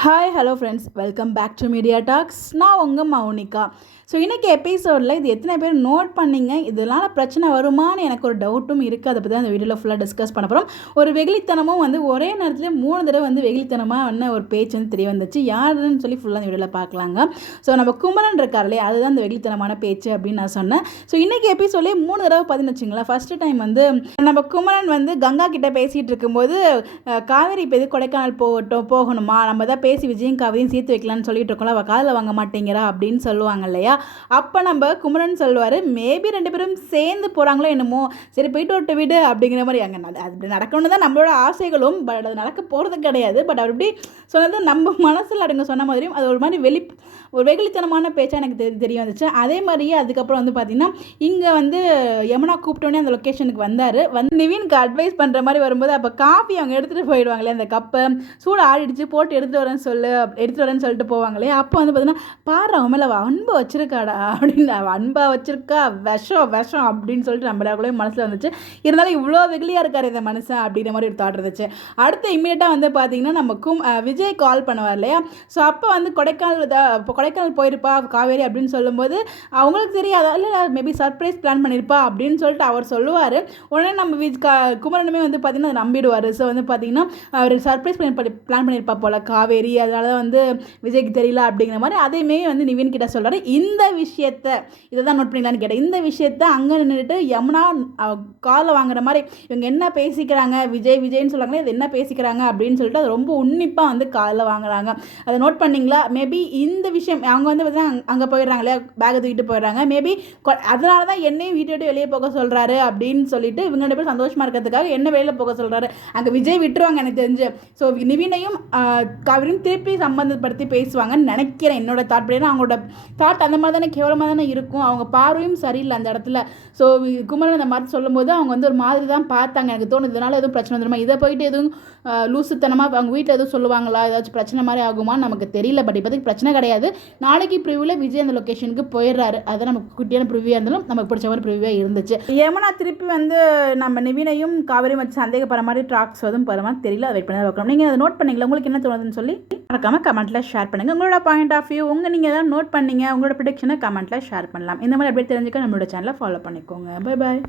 Hi hello friends, welcome back to media talks. நான் உங்கள் Mounika. So இன்றைக்கி எபிசோடில் இது எத்தனை பேர் நோட் பண்ணிங்க, இதனால் பிரச்சனை வருமானு எனக்கு ஒரு டவுட்டும் இருக்குது. அதை பற்றி தான் அந்த வீடியோவில் ஃபுல்லாக டிஸ்கஸ் பண்ண போகிறோம். ஒரு வெகுளித்தனமும் ஒரே நேரத்தில் 3 தடவை வெகுளித்தனமாக ஒரு பேச்சு தெரிய வந்துச்சு. யாருன்னு சொல்லி ஃபுல்லாக அந்த வீடியோவில் பார்க்கலாங்க. ஸோ நம்ம குமரன் இருக்கார் இல்லையா, அதுதான் அந்த வெகுளித்தனமான பேச்சு அப்படின்னு நான் சொன்னேன். ஸோ இன்றைக்கி எபிசோட்லேயே 3 தடவை பார்த்தீங்கன்னு வச்சுங்களேன். ஃபஸ்ட்டு டைம் நம்ம குமரன் கங்கா கிட்டே பேசிகிட்டு இருக்கும்போது, காவேரி இப்போ எது கொடைக்கானல் போகணுமா, நம்ம தான் பேசி விஜயும் காவிரியும் சேர்த்து வைக்கலான்னு சொல்லிட்டு இருக்கோம்ல, அவள் காதில் வாங்க மாட்டேங்கிறா அப்படின்னு சொல்லுவாங்க இல்லையா. அப்போ நம்ம குமரன் சொல்லுவார், மேபி 2 பேரும் சேர்ந்து போகிறாங்களோ என்னமோ, சரி போயிட்டு விட்டு விடு அப்படிங்கிற மாதிரி. அங்கே அது நடக்கணும்னு தான் நம்மளோட ஆசைகளும், பட் அது நடக்க போகிறது கிடையாது. பட் அவர் இப்படி சொன்னது நம்ம மனசில் அடங்க சொன்ன மாதிரியும் அது ஒரு மாதிரி ஒரு வெகுளித்தனமான பேச்சாக எனக்கு தெரிய வந்துச்சு. அதே மாதிரியே அதுக்கப்புறம் பார்த்திங்கன்னா இங்கே யமுனா கூப்பிட்டோன்னே அந்த லொக்கேஷனுக்கு வந்தார். நிவினுக்கு அட்வைஸ் பண்ணுற மாதிரி வரும்போது, அப்போ காஃபி அவங்க எடுத்துகிட்டு போயிடுவாங்களே, அந்த கப்பை சூடு ஆடிடுச்சு போட்டு எடுத்துகிட்டு வரேன்னு சொல்லிட்டு போவாங்களே. அப்போ பார்த்தீங்கன்னா, பாரு அவன் மேலே அன்பை வச்சிருக்காடா அப்படின்னு, அன்பா வச்சிருக்கா, விஷம் அப்படின்னு சொல்லிட்டு நம்ம எல்லாருக்குள்ளேயும் மனசில் வந்துச்சு. இருந்தாலும் இவ்வளோ வெகுளியாக இருக்கார் இந்த மனுஷன் அப்படிங்கிற மாதிரி ஒரு தாட் இருந்துச்சு. அடுத்து இம்மீடியட்டாக பார்த்தீங்கன்னா நமக்கும் விஜய் கால் பண்ணுவார் இல்லையா. ஸோ அப்போ கொடைக்கானல் போயிருப்பா காவேரி அப்படின்னு சொல்லும்போது, அவங்களுக்கு தெரியாது, இல்லை மேபி சர்ப்ரைஸ் பிளான் பண்ணியிருப்பா அப்படின்னு சொல்லிட்டு அவர் சொல்லுவார். உடனே நம்ம குமரனுமே பார்த்தீங்கன்னா நம்பிடுவார். ஸோ பார்த்தீங்கன்னா அவர் சர்ப்ரைஸ் பிளான் பண்ணியிருப்பா போல் காவேரி, அதனால தான் விஜய்க்கு தெரியல அப்படிங்கிற மாதிரி அதையுமே நிவின் கிட்ட சொல்கிறாரு. இந்த விஷயத்தை இதை தான் நோட் பண்ணிக்கலான்னு கேட்டேன். இந்த விஷயத்தை அங்கே நின்றுட்டு யமுனா காலில் வாங்குற மாதிரி இவங்க என்ன பேசிக்கிறாங்க, விஜய்ன்னு சொல்கிறாங்களே, இது என்ன பேசிக்கிறாங்க அப்படின்னு சொல்லிட்டு அது ரொம்ப உன்னிப்பாக காலில் வாங்குறாங்க. அதை நோட் பண்ணிங்களா? மேபி இந்த விஷயம் அவங்க பார்த்தீங்கன்னா அங்கே போயிடுறாங்க இல்லையா, பேக்கை தூக்கிட்டு போயிடுறாங்க. மேபி அதனால தான் என்னையும் வீட்டை விட்டு வெளியே போக சொல்கிறாரு அப்படின்னு சொல்லிட்டு இவங்க 2 பேரும் சந்தோஷமாக இருக்கிறதுக்காக என்ன வெளியில் போக சொல்கிறாரு. அங்கே விஜய் விட்டுருவாங்க எனக்கு தெரிஞ்சு. ஸோ நிவினையும் காவிரியும் திருப்பி சம்பந்தப்படுத்தி பேசுவாங்கன்னு நினைக்கிறேன். என்னோட தாட் படி, அவங்களோட தாட் அந்த மாதிரி தானே கேவலமாக தானே இருக்கும். அவங்க பார்வையும் சரியில்லை அந்த இடத்துல. ஸோ குமரன் அந்த மாதிரி சொல்லும்போது அவங்க ஒரு மாதிரி தான் பார்த்தாங்க. எனக்கு தோணுது இதனால் எதுவும் பிரச்சனை வந்துடுமா, இதை போயிட்டு எதுவும் லூசுத்தனமாக அவங்க வீட்டில் எதுவும் சொல்லுவாங்களா, ஏதாச்சும் பிரச்சனை மாதிரி ஆகுமான்னு நமக்கு தெரியல. பட் இப்போதைக்கு பிரச்சனை கிடையாது. நாளைக்கு ப்ரிவியூவில் விஜய் அந்த லொக்கேஷனுக்கு போயிடுறாரு. அதை நமக்கு குட்டியான ப்ரிவியூவாக இருந்தாலும் நமக்கு பிடிச்ச மாதிரி ப்ரிவியூவாக இருந்துச்சு. யமுனா திருப்பி நம்ம நிவினையும் காவேரியும் வச்சு சந்தேகப்படுற மாதிரி ட்ராக்ஸ் போகிற மாதிரி தெரியல. அதை வெயிட் பண்ணி பார்க்கலாம். நீங்கள் அதை நோட் பண்ணீங்களா, உங்களுக்கு என்ன தோணுதுன்னு சொல்லி மறக்காமல் கமெண்ட்டில் ஷேர் பண்ணுங்கள். உங்களோட பாயிண்ட் ஆஃப் வியூ நீங்கள் எதாவது நோட் பண்ணீங்க, உங்களோட ப்ரெடிக்ஷனை கமெண்ட்டில் ஷேர் பண்ணலாம். இந்த மாதிரி அப்படியே தெரிஞ்சுக்க நம்மளோட சேனலை ஃபாலோ பண்ணிக்கோங்க. Bye bye.